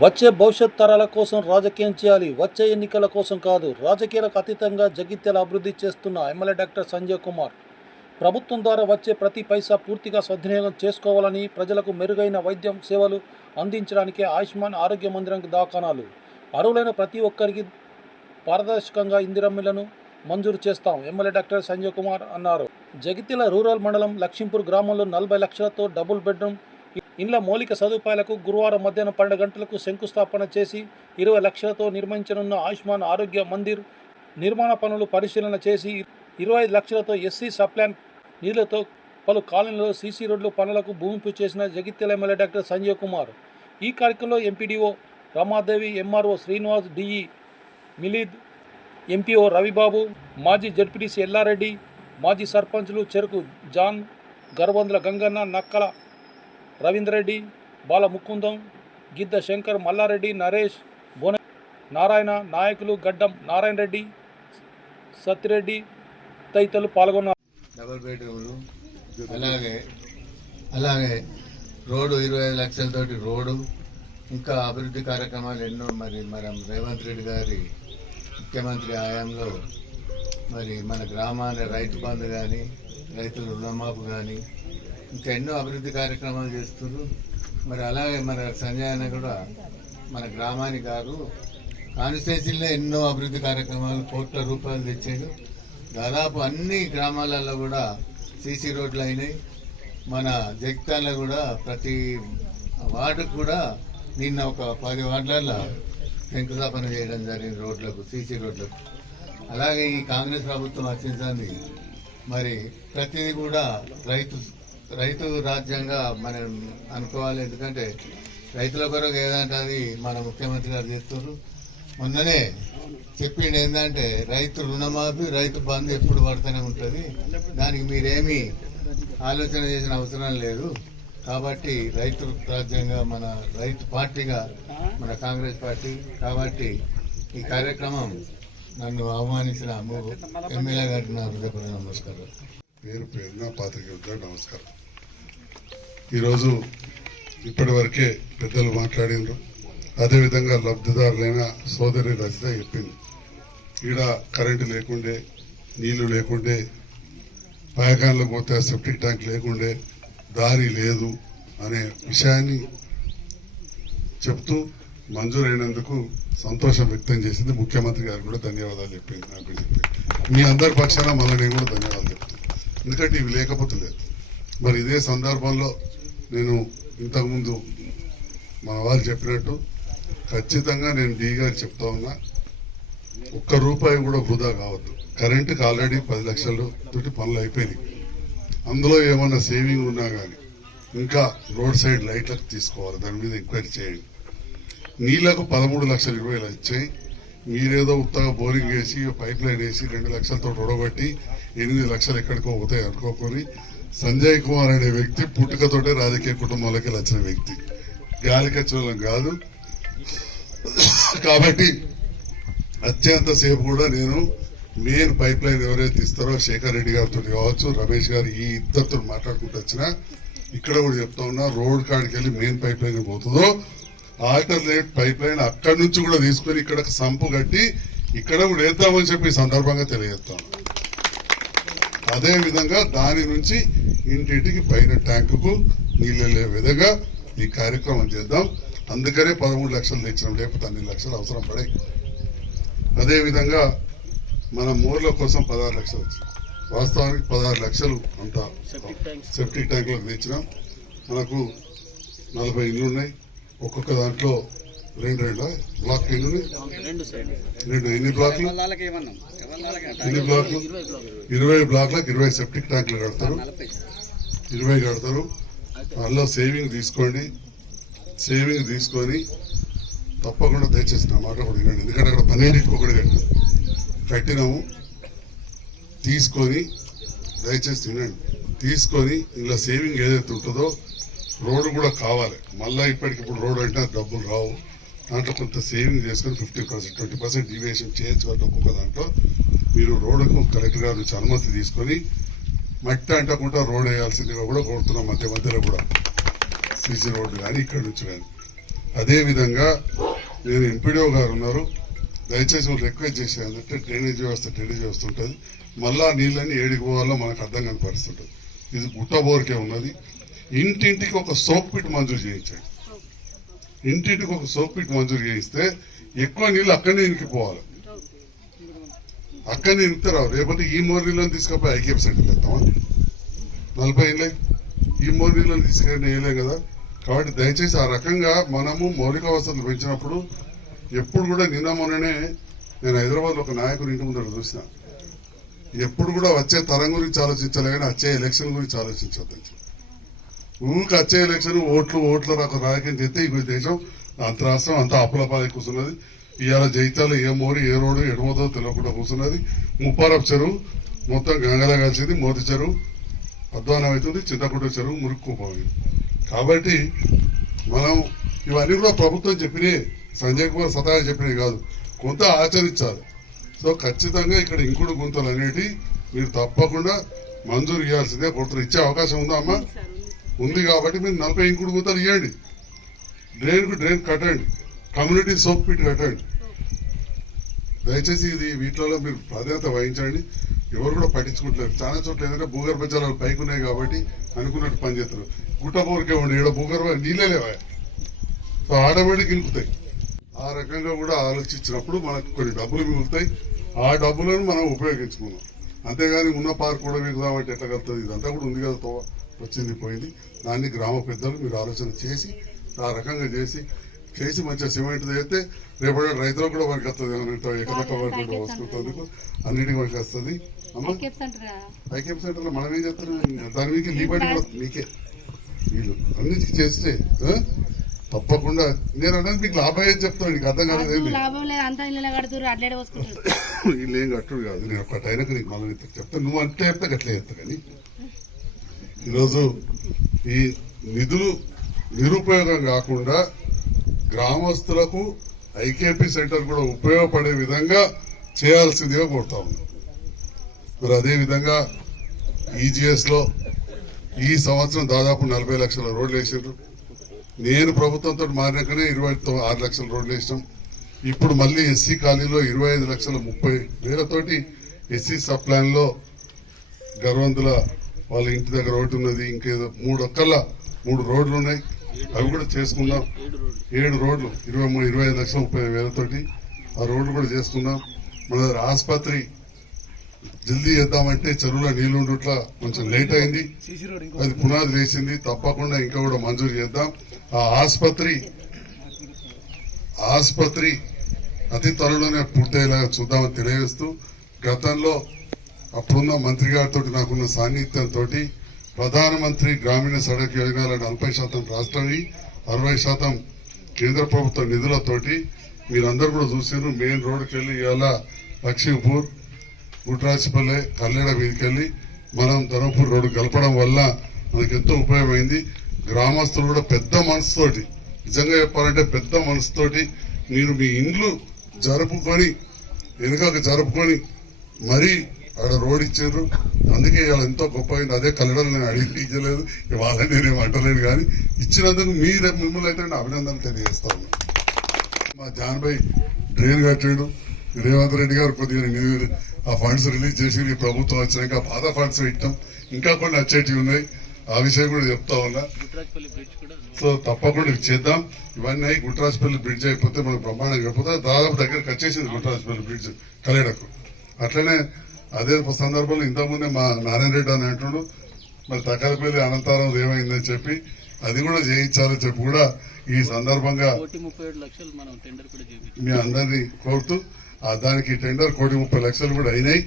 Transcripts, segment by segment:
వచ్చే భవిష్యత్ తరాల కోసం రాజకీయం చేయాలి, వచ్చే ఎన్నికల కోసం కాదు. రాజకీయాలకు అతీతంగా జగిత్యాల అభివృద్ధి చేస్తున్న ఎమ్మెల్యే డాక్టర్ సంజయ్ కుమార్ ప్రభుత్వం ద్వారా వచ్చే ప్రతి పైసా పూర్తిగా సద్వినియోగం చేసుకోవాలని, ప్రజలకు మెరుగైన వైద్యం సేవలు అందించడానికి ఆయుష్మాన్ ఆరోగ్య మందిరానికి దవాఖానాలు, అర్హులైన ప్రతి ఒక్కరికి పారదర్శకంగా ఇందిరమ్మలను మంజూరు చేస్తాం ఎమ్మెల్యే డాక్టర్ సంజయ్ కుమార్ అన్నారు. జగిత్యాల రూరల్ మండలం లక్ష్మీపూర్ గ్రామంలో 40 లక్షలతో డబుల్ బెడ్రూమ్ ఇండ్ల మౌలిక సదుపాయాలకు గురువారం మధ్యాహ్నం 12 గంటలకు శంకుస్థాపన చేసి 20 లక్షలతో నిర్మించనున్న ఆయుష్మాన్ ఆరోగ్య మందిర్ నిర్మాణ పనులు పరిశీలన చేసి 25 లక్షలతో ఎస్సీ సప్లాన్ నిధులతో పలు కాలనీలలో సీసీ రోడ్లు పనులకు భూమి పూజ చేసిన జగిత్యాల ఎమ్మెల్యే డాక్టర్ సంజయ్ కుమార్. ఈ కార్యక్రమంలో MPDO Ramadevi, MRO Srinivas, DE Milind, MPO Ravibabu, మాజీ జడ్పీటీసీ ఎల్లారెడ్డి, మాజీ సర్పంచ్లు చెరుకు జాన్, గర్వందుల గంగన్న, నక్కల రవీంద్రెడ్డి, బాల ముకుందం, గిద్ద శంకర్, మల్లారెడ్డి, నరేష్, బోన నారాయణ, నాయకులు గడ్డం నారాయణ రెడ్డి, సత్తిరెడ్డి తదితరులు పాల్గొన్నారు. డబుల్ బెడ్రూమ్లు, అలాగే రోడ్డు 25 లక్షలతోటి రోడ్డు, ఇంకా అభివృద్ధి కార్యక్రమాలు ఎన్నో. మనం రేవంత్ రెడ్డి గారి ముఖ్యమంత్రి హయాంలో మన గ్రామాన్ని రైతు బంధు కానీ, రైతుల రుణమాఫీ కానీ, ఇంకా ఎన్నో అభివృద్ధి కార్యక్రమాలు చేస్తున్నారు. అలాగే మన సంజయ్ అన్న కూడా మన గ్రామానికి గారు కాన్స్టిట్యున్సీలో ఎన్నో అభివృద్ధి కార్యక్రమాలు కోట్ల రూపాయలు తెచ్చాడు. దాదాపు అన్ని గ్రామాలలో కూడా సీసీ రోడ్లు అయినాయి. మన జగిత్యాలలో కూడా ప్రతి వార్డుకు కూడా నిన్న ఒక 10 వార్డులలో శంకుస్థాపన చేయడం జరిగింది రోడ్లకు, సీసీ రోడ్లకు. అలాగే ఈ కాంగ్రెస్ ప్రభుత్వం వచ్చింది ప్రతిదీ కూడా రైతు రాజ్యంగా మనం అనుకోవాలి. ఎందుకంటే రైతుల కొరకు ఏదంటే అది మన ముఖ్యమంత్రి గారు చేస్తున్నారు. మొన్ననే చెప్పిండు ఏంటంటే రైతు రుణమాఫీ, రైతు బంధు ఎప్పుడు పడుతూనే ఉంటుంది, దానికి మీరేమీ ఆలోచన చేసిన అవసరం లేదు. కాబట్టి రైతు రాజ్యంగా మన రైతు పార్టీగా మన కాంగ్రెస్ పార్టీ కాబట్టి ఈ కార్యక్రమం నన్ను ఆహ్వానించిన ఎమ్మెల్యే గారికి నా హృదయపూర్వక నమస్కారం. పేరున పాత్రికేయులకు నమస్కారం. ఈరోజు ఇప్పటి వరకే పెద్దలు మాట్లాడినారు. అదేవిధంగా లబ్ధిదారులైన సోదరి రచిత చెప్పింది, ఈడ కరెంటు లేకుండే, నీళ్లు లేకుండే, పాయకాన్లకు పోతే సెప్టిక్ ట్యాంక్ లేకుండే, దారి లేదు అనే విషయాన్ని చెప్తూ మంజూరైనందుకు సంతోషం వ్యక్తం చేసింది. ముఖ్యమంత్రి గారు కూడా ధన్యవాదాలు చెప్పింది. నాకు చెప్పింది మీ అందరి పక్షాన మళ్ళీ నేను కూడా ధన్యవాదాలు చెప్తాను. ఎందుకంటే ఇవి లేకపోతే లేదు. ఇదే సందర్భంలో నేను ఇంతకుముందు మన వాళ్ళు చెప్పినట్టు ఖచ్చితంగా నేను డీ గారు చెప్తా ఉన్నా, ఒక్క రూపాయి కూడా వృధా కావద్దు. కరెంటుకి ఆల్రెడీ 10 లక్షల తోటి పనులు అయిపోయినాయి. అందులో ఏమన్నా సేవింగ్ ఉన్నా కానీ ఇంకా రోడ్ సైడ్ లైట్లకు తీసుకోవాలి, దాని మీద ఎంక్వైరీ చేయండి. నీళ్లకు 13,20,000 వచ్చాయి. మీరేదో ఉత్తగా బోరింగ్ వేసి పైప్ లైన్ వేసి 2 లక్షలతో ఒడగొట్టి 8 లక్షలు ఎక్కడికో పోతాయి అనుకోకొని, సంజయ్ కుమార్ అనే వ్యక్తి పుట్టుకతోటే రాజకీయ కుటుంబాలకి వచ్చిన వ్యక్తి, గాలికచ్చోళం కాదు. కాబట్టి అత్యంత సేపు కూడా నేను మెయిన్ పైప్ లైన్ ఎవరైతే ఇస్తారో శేఖర్ రెడ్డి గారితో కావచ్చు, రమేష్ గారు, ఈ ఇద్దరితో మాట్లాడుకుంటూ వచ్చినా ఇక్కడ కూడా చెప్తా ఉన్నా, రోడ్ కాడికి వెళ్ళి మెయిన్ పైప్ లైన్ పోతుందో ఆల్టర్నేట్ పైప్ లైన్ అక్కడి నుంచి కూడా తీసుకుని ఇక్కడ సంపు కట్టి ఇక్కడ కూడా వేద్దామని చెప్పి సందర్భంగా తెలియజేస్తాను. అదే విధంగా దాని నుంచి ఇంటింటికి పైన ట్యాంకుకు నీళ్ళు వెళ్లే విధంగా ఈ కార్యక్రమం చేద్దాం. అందుకనే 13 లక్షలు తెచ్చినాం, లేకపోతే 2 లక్షలు అవసరం పడే. అదే విధంగా మన మూర్ల కోసం 16 లక్షలు వచ్చింది. వాస్తవానికి 16 లక్షలు అంత సెప్టిక్ ట్యాంకులకు తెచ్చినాం. మనకు 40 ఇళ్ళు ఉన్నాయి. ఒక్కొక్క దాంట్లో 2 బ్లాక్ ఇల్లు ఉన్నాయి. ఎన్ని బ్లాక్లు? 20 బ్లాక్లకు 20 సెప్టిక్ ట్యాంకులు కడతారు. 20 కడతారు. అందులో సేవింగ్ తీసుకొని తప్పకుండా దయచేసి నా మాట కూడా వినండి. ఎందుకంటే అక్కడ 12కి ఒకటి కట్టినాము. తీసుకొని దయచేసి వినండి. తీసుకొని ఇందులో సేవింగ్ ఏదైతే ఉంటుందో రోడ్డు కూడా కావాలి. మళ్ళీ ఇప్పటికిప్పుడు రోడ్ అంటే డబ్బులు రావు. దాంట్లో కొంత సేవింగ్ చేసుకొని 50%, 20% డీవియేషన్ చేయొచ్చు. కాబట్టి ఒక్కొక్క దాంట్లో మీరు రోడ్డుకు కలెక్టర్ గారి నుంచి అనుమతి తీసుకొని మట్టి అంటకుండా రోడ్ వేయాల్సిందిగా కూడా కోరుతున్నాం. మధ్యలో కూడా సీసీ రోడ్డు కానీ ఇక్కడ నుంచి కానీ అదే విధంగా నేను ఎంపీడీఓ గారు ఉన్నారు, దయచేసి వాళ్ళు రిక్వెస్ట్ చేసేదంటే డ్రైనేజ్ వ్యవస్థ ఉంటుంది, మళ్ళా నీళ్ళని ఏడికి పోవాలో మనకు అర్థం కాని పరిస్థితి ఉంటుంది. ఇది గుట్టబోరికే ఉన్నది. ఇంటింటికి ఒక సోప్ పిట్ మంజూరు చేయించండి. ఇంటింటికి ఒక సోప్ పిట్ మంజూరు చేయిస్తే ఎక్కువ నీళ్ళు అక్కడనే ఇంకిపోవాలి. అక్కడనే ఇంకుతారు. రేపటి ఈ మోర్ నీళ్ళని తీసుకపోయి ఐకేఎఫ్ సెంటర్ తెస్తామా? 40 ఏళ్ళే ఈ మోర్ నీళ్ళని తీసుకొని వేయలేం కదా. కాబట్టి దయచేసి ఆ రకంగా మనము మౌలిక వసతులు పెంచినప్పుడు ఎప్పుడు కూడా నిన్న మొన్ననే నేను హైదరాబాద్ లో ఒక నాయకుడి ఇంటి ముందర చూసిన, ఎప్పుడు కూడా వచ్చే తరం గురించి ఆలోచించాలి కానీ వచ్చే ఎలక్షన్ గురించి ఆలోచించొద్దని. ఊరికి వచ్చే ఎలక్షన్ ఓట్ల రాజకీయం చేస్తే ఈ దేశం అంత రాష్ట్రం అంతా అప్పులపాది కూర్చున్నది. ఇవాళ జైతాలు ఏ మోరి ఏ రోడ్డు ఎడమోతో తెలియకుండా కూర్చున్నది. ముప్పారపు చెరువు మొత్తం గంగలా కలిసింది, మోతి చెరువు అధ్వానం అవుతుంది, చింతకుంట చెరువు మురుక్కుపోయింది. కాబట్టి మనం ఇవన్నీ కూడా ప్రభుత్వం చెప్పినే, సంజయ్ కుమార్ సతా చెప్పినవి కాదు, కొంత ఆచరించాలి. సో ఖచ్చితంగా ఇక్కడ ఇంకుడు గుంతలు అనేటి మీరు తప్పకుండా మంజూరు ఇవ్వాల్సిందే. కొడుతున్నారు, ఇచ్చే అవకాశం ఉందా అమ్మా? ఉంది. కాబట్టి మీరు 40 ఇంకుడు గుంతలు ఇవ్వండి. డ్రైన్ కట్టండి, కమ్యూనిటీ సోప్ పిట్ కట్టండి. దయచేసి ఇది వీటిలో మీరు ప్రాధాన్యత వహించండి. ఎవరు కూడా పట్టించుకుంటలేరు. చాలా చోట్ల ఏంటంటే భూగర్భ జలాలు పైకి ఉన్నాయి కాబట్టి అనుకున్నట్టు పనిచేస్తారు. గుట్టబోరికే ఉండి ఇక్కడ భూగర్భ నీళ్ళే లేవా, సో ఆటోమేటిక్ నిలుపుతాయి. ఆ రకంగా కూడా ఆలోచించినప్పుడు మనకు కొన్ని డబ్బులు మిగులుతాయి. ఆ డబ్బులను మనం ఉపయోగించుకున్నాం. అంతేగాని ఉన్న పార్క్ కూడా మిగుదామంటే ఎట్లా కలుగుతుంది? ఇదంతా కూడా ఉంది కదా, వచ్చింది పోయింది. దాన్ని గ్రామ పెద్దలు మీరు ఆలోచన చేసి ఆ రకంగా చేసి మంచిగా సిమెంట్ చేస్తే రేపటి రైతులకు కూడా మనకి వస్తుంది. ఎకదక్క వరకు కూడా వస్తుందందుకు అన్నిటికీ మనకి వస్తుంది. ఐకేఎం సెంటర్ లో మనం ఏం చేస్తున్నాం, దాని మీకు లీబడి కూడా మీకే వీళ్ళు అన్నిటికీ చేస్తే తప్పకుండా. నేను అనేది మీకు లాభం ఏం చెప్తాను, నీకు అర్థం కాదు. వీళ్ళు ఏం కట్టుడు కాదు. నేను ఒక టైంకి నీకు మళ్ళీ చెప్తాను. నువ్వు అంటే చెప్తే గట్లే చెప్తా. కానీ ఈరోజు ఈ నిధులు నిరుపయోగం కాకుండా గ్రామస్తులకు ఐకేపీ సెంటర్ కూడా ఉపయోగపడే విధంగా చేయాల్సిందిగా కోరుతా ఉన్నాం. మరి అదేవిధంగా ఈజీఎస్ లో ఈ సంవత్సరం దాదాపు 40 లక్షల రోడ్లు వేసారు. నేను ప్రభుత్వంతో మారినాకనే 26 లక్షల రోడ్లు వేసాం. ఇప్పుడు మళ్ళీ ఎస్సీ కాలనీలో 25,30,000 ఎస్సీ సబ్ ప్లాన్ లో గర్వంతుల వాళ్ళ ఇంటి దగ్గర ఒకటి ఉన్నది. ఇంకేదో 3 రోడ్లు ఉన్నాయి, అవి కూడా చేసుకున్నాం. 7 రోడ్లు 25,30,000 ఆ రోడ్లు కూడా చేసుకున్నాం. మన ఆసుపత్రి జల్దీ చేద్దామంటే చెరువులో నీళ్లుండుట్లా కొంచెం లేట్ అయింది, అది పునాది వేసింది. తప్పకుండా ఇంకా కూడా మంజూరు చేద్దాం. ఆ ఆసుపత్రి అతి త్వరలోనే పూర్తయ్యేలాగా చూద్దామని తెలియజేస్తూ, గతంలో అప్పుడున్న మంత్రి గారితో నాకున్న సాన్నిధ్యంతో ప్రధానమంత్రి గ్రామీణ సడక్ యోజనలో 40% రాష్ట్రవి, 60% కేంద్ర ప్రభుత్వ నిధులతోటి మీరందరూ కూడా చూసారు. మెయిన్ రోడ్డుకి వెళ్ళి ఇవాళ లక్ష్మీపూర్, గుట్రాజపల్లె, కల్లెడ మీదకెళ్ళి మనం ధర్మపూర్ రోడ్డు కలపడం వల్ల మనకి ఎంతో ఉపయోగమైంది. గ్రామస్తులు కూడా పెద్ద మనసుతోటి, నిజంగా చెప్పాలంటే పెద్ద మనసుతోటి మీరు మీ ఇండ్లు జరుపుకొని మరీ ఆడ రోడ్ ఇచ్చారు. అందుకే ఇవాళ ఎంతో గొప్ప అయింది. అదే కల్లడలు నేను అడిగించలేదు, ఇవాళ నేనేం అంటలేను. కానీ ఇచ్చినందుకు మిమ్మల్ని అయితే నేను అభినందనలు తెలియజేస్తా ఉన్నా. మా జాన్భాయ్ డ్రైన్ కట్టాడు, రేవంత్ రెడ్డి గారు కొద్దిగా ఆ ఫండ్స్ రిలీజ్ చేసి ఈ ప్రభుత్వం వచ్చినాక పాత ఫండ్స్ పెట్టాం. ఇంకా కొన్ని వచ్చేటివి ఉన్నాయి, ఆ విషయం కూడా చెప్తా ఉన్నా. సో తప్పకుండా చేద్దాం. ఇవన్నీ అయి గుట్రాజపల్లి బ్రిడ్జ్ అయిపోతే మనకు బ్రహ్మాండంగా అయిపోతే దాదాపు దగ్గరకు వచ్చేసింది గుట్రాజపల్లి బ్రిడ్జ్ కల్లెడకు. అట్లనే అదే సందర్భంలో ఇంతకుముందే మా నారాయణ రెడ్డి అని అంటున్నాడు, మరి తక్కలపల్లి అనంతరం ఏమైందని చెప్పి అది కూడా చేయించాలని చెప్పి కూడా ఈ సందర్భంగా మీ అందరినీ కోరుతూ దానికి టెండర్ 1,30,00,000 కూడా అయినాయి.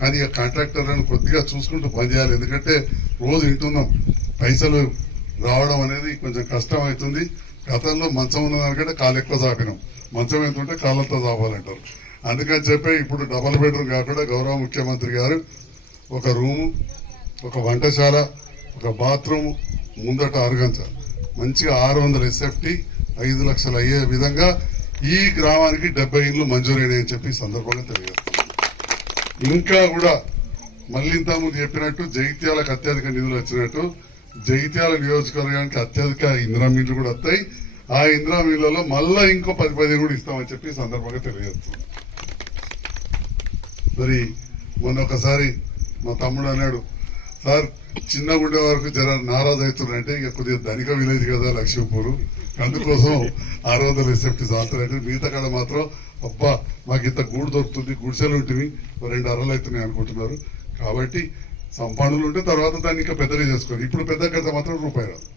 కానీ ఇక కాంట్రాక్టర్లను కొద్దిగా చూసుకుంటూ పనిచేయాలి. ఎందుకంటే రోజు వింటున్నాం పైసలు రావడం అనేది కొంచెం కష్టం అవుతుంది. గతంలో మంచం ఉన్నదానికంటే కాలు ఎక్కువ చాపినాం, మంచం ఎంతుంటే కాళ్ళతో చాపాలంటారు. అందుకని చెప్పి ఇప్పుడు డబుల్ బెడ్రూమ్ కాకుండా గౌరవ ముఖ్యమంత్రి గారు ఒక రూము, ఒక వంటశాల, ఒక బాత్రూమ్, ముందట అరగంచ, మంచిగా 600 SFT 5 లక్షలు అయ్యే విధంగా ఈ గ్రామానికి 70 ఇండ్లు మంజూరైనాయని చెప్పి సందర్భంగా తెలియజేస్తాం. ఇంకా కూడా మళ్ళీ ఇంతకుముందు చెప్పినట్టు జగిత్యాలకు అత్యధిక నిధులు వచ్చినట్టు జగిత్యాల నియోజకవర్గానికి అత్యధిక ఇందిరా ఇండ్లు కూడా వస్తాయి. ఆ ఇందిరా మిల్లులో మళ్ళా ఇంకో 10 కూడా ఇస్తామని చెప్పి ఈ సందర్భంగా తెలియజేస్తుంది. మరి మొన్న ఒకసారి మా తమ్ముడు అన్నాడు, సార్ చిన్న గుండె వరకు జర నారాజు అవుతున్నారంటే ఇక కొద్దిగా ధనిక విలేజ్ కదా లక్ష్మీపూర్, అందుకోసం 600 ఎస్ఎఫ్టీ చాలుతారంటే మిగతా కాడ మాత్రం అబ్బా మాకు ఇంత గూడు దొరుకుతుంది, గుడిసెలు ఉంటుంది 2 అరలు అవుతున్నాయి అనుకుంటున్నారు. కాబట్టి సంపాదనలు ఉంటే తర్వాత దాన్ని ఇంకా పెద్దగా చేసుకోవాలి. ఇప్పుడు పెద్ద కడితే మాత్రం రూపాయి రాదు,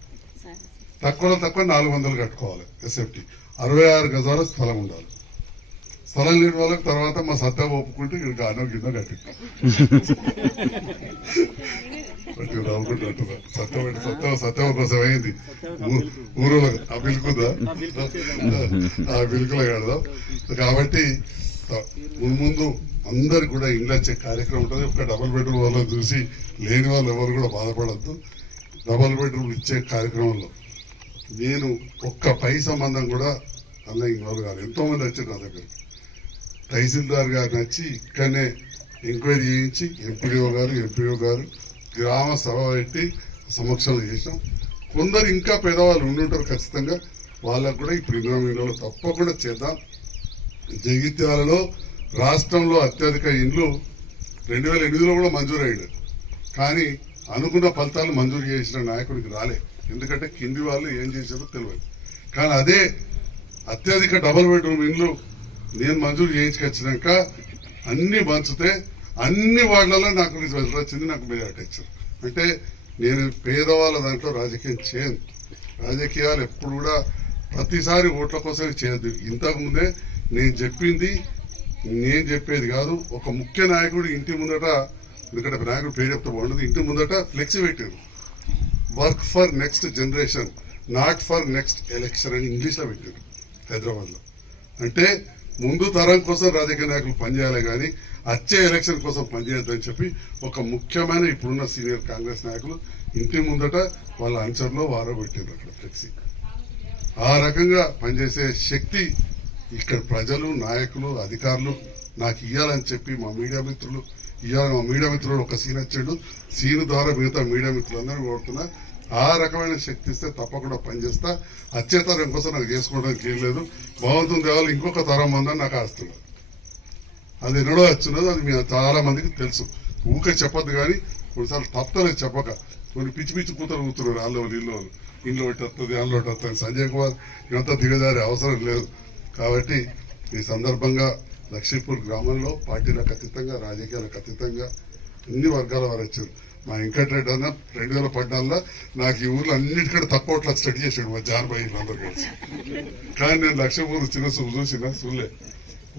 తక్కువలో తక్కువ 400 కట్టుకోవాలి ఎస్ఎఫ్టీ. 66 గజాల స్థలం ఉండాలి. స్థలం లేని వాళ్ళకి తర్వాత మా సత్తా ఒప్పుకుంటే ఇక్కడ గానో గిన్నో కట్టి సత్యం కోసం అయింది ఊరులో ఆ బిల్కుదా ఆ బిల్కులో కడదాం. కాబట్టి ముందు అందరికి కూడా ఇండ్లు వచ్చే కార్యక్రమం ఉంటుంది. ఒక డబుల్ బెడ్రూమ్ వాళ్ళని చూసి లేని వాళ్ళు ఎవరు కూడా బాధపడద్దు. డబుల్ బెడ్రూమ్ ఇచ్చే కార్యక్రమంలో నేను ఒక్క పై సంబంధం కూడా అలా ఇన్వాల్వ్ కాదు. ఎంతో మంది వచ్చారు నా దగ్గరికి. తహసీల్దార్ గారిని వచ్చి ఇక్కడనే ఎంక్వైరీ చేయించి ఎంపీడీఓ గారు గ్రామ సభ పెట్టి సమక్షంలో చేసాం. కొందరు ఇంకా పేదవాళ్ళు ఉండుంటారు ఖచ్చితంగా, వాళ్ళకు కూడా ఇప్పుడు ఇందిరా మిల్లులో తప్పకుండా చేద్దాం. జగిత్యాలలో రాష్ట్రంలో అత్యధిక ఇండ్లు 2008లో కూడా మంజూరు అయ్యాడు. కానీ అనుకున్న ఫలితాలు మంజూరు చేసిన నాయకుడికి రాలే, ఎందుకంటే కింది వాళ్ళు ఏం చేశారో తెలియదు. కానీ అదే అత్యధిక డబుల్ బెడ్రూమ్ ఇండ్లు నేను మంజూరు చేయించుకొచ్చినాక అన్ని పంచితే అన్ని వార్డులలో నాకు రిజల్ట్ వచ్చింది, నాకు మెజార్టీ ఇచ్చారు. అంటే నేను పేదవాళ్ళ దాంట్లో రాజకీయం చేయను. రాజకీయాలు ఎప్పుడు కూడా ప్రతిసారి ఓట్ల కోసం చేయద్దు. ఇంతకుముందే నేను చెప్పేది కాదు. ఒక ముఖ్య నాయకుడు ఇంటి ముందట, ఎందుకంటే నాయకుడు పేరు చెప్తే బాగుండదు, ఇంటి ముందట ఫ్లెక్సీ పెట్టారు, work for next generation not for next election అని ఇంగ్లీష్ లో పెట్టారు హైదరాబాద్ లో. అంటే ముందు తరం కోసం రాజకీయ నాయకులు పనిచేయాలి కానీ వచ్చే ఎలక్షన్ కోసం పనిచేయొద్దని చెప్పి ఒక ముఖ్యమైన ఇప్పుడున్న సీనియర్ కాంగ్రెస్ నాయకులు ఇంటి ముందట వాళ్ళ అంచర్లో వారబెట్టారు అక్కడ ఫ్లెక్సీ. ఆ రకంగా పనిచేసే శక్తి ఇక్కడ ప్రజలు, నాయకులు, అధికారులు నాకు ఇవ్వాలని చెప్పి మా మీడియా మిత్రులు ఒక సీన్ వచ్చాడు. సీన్ ద్వారా మిగతా మీడియా మిత్రులందరూ కోరుతున్నా, ఆ రకమైన శక్తి ఇస్తే తప్పకుండా పనిచేస్తా. వచ్చే తరం కోసం నాకు చేసుకోవడానికి ఏం లేదు. భగవంతుని దేవాలి ఇంకొక తరం మందని నాకు ఆస్తున్నారు. అది ఎన్నడో వచ్చినదో అది మీ చాలా మందికి తెలుసు. ఊకే చెప్పద్దు కానీ కొన్నిసార్లు తప్పలేదు చెప్పక. కొన్ని పిచ్చి కూతురు కూతున్నారు వాళ్ళు ఇంట్లో ఒకటి వస్తుంది, అందులో ఒకటి వస్తుంది. సంజయ్ కుమార్ ఇదంతా దిగజారే అవసరం లేదు. కాబట్టి ఈ సందర్భంగా లక్ష్మీపూర్ గ్రామంలో పార్టీలకు అతీతంగా, రాజకీయాలకు అతీతంగా అన్ని వర్గాల వారు వచ్చారు. మా వెంకటరెడ్డి అన్న 2014లో నాకు ఈ ఊర్లో అన్నిటికంటే తక్కువ ఓట్ల స్టడీ చేశాడు మా జానబాయి అందరూ కలిసి. కానీ నేను లక్ష్మీపూర్ చిన్న చూడలే.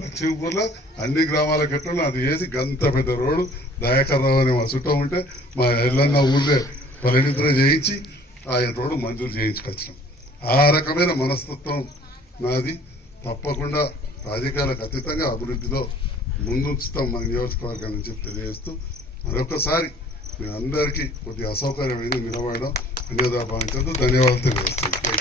లక్ష్మీపూర్లో అన్ని గ్రామాల కట్టలు అది వేసి గంత పెద్ద రోడ్డు దయాకర్ రావు అనే మా చుట్టం ఉంటే మా ఎల్లన్న ఊర్లే పల్లెనిద్ర చేయించి ఆయన రోడ్డు మంజూరు చేయించుకొచ్చినాం. ఆ రకమైన మనస్తత్వం నాది. తప్పకుండా రాజకీయాలకు అతీతంగా అభివృద్ధిలో ముందుంచుతాం మన నియోజకవర్గాన్ని చెప్పి తెలియజేస్తూ మరొకసారి మీ అందరికీ కొద్దిగా అసౌకర్యమైన నిలబడడం అన్యదా భావించద్దు. ధన్యవాదాలు తెలియజేస్తాను.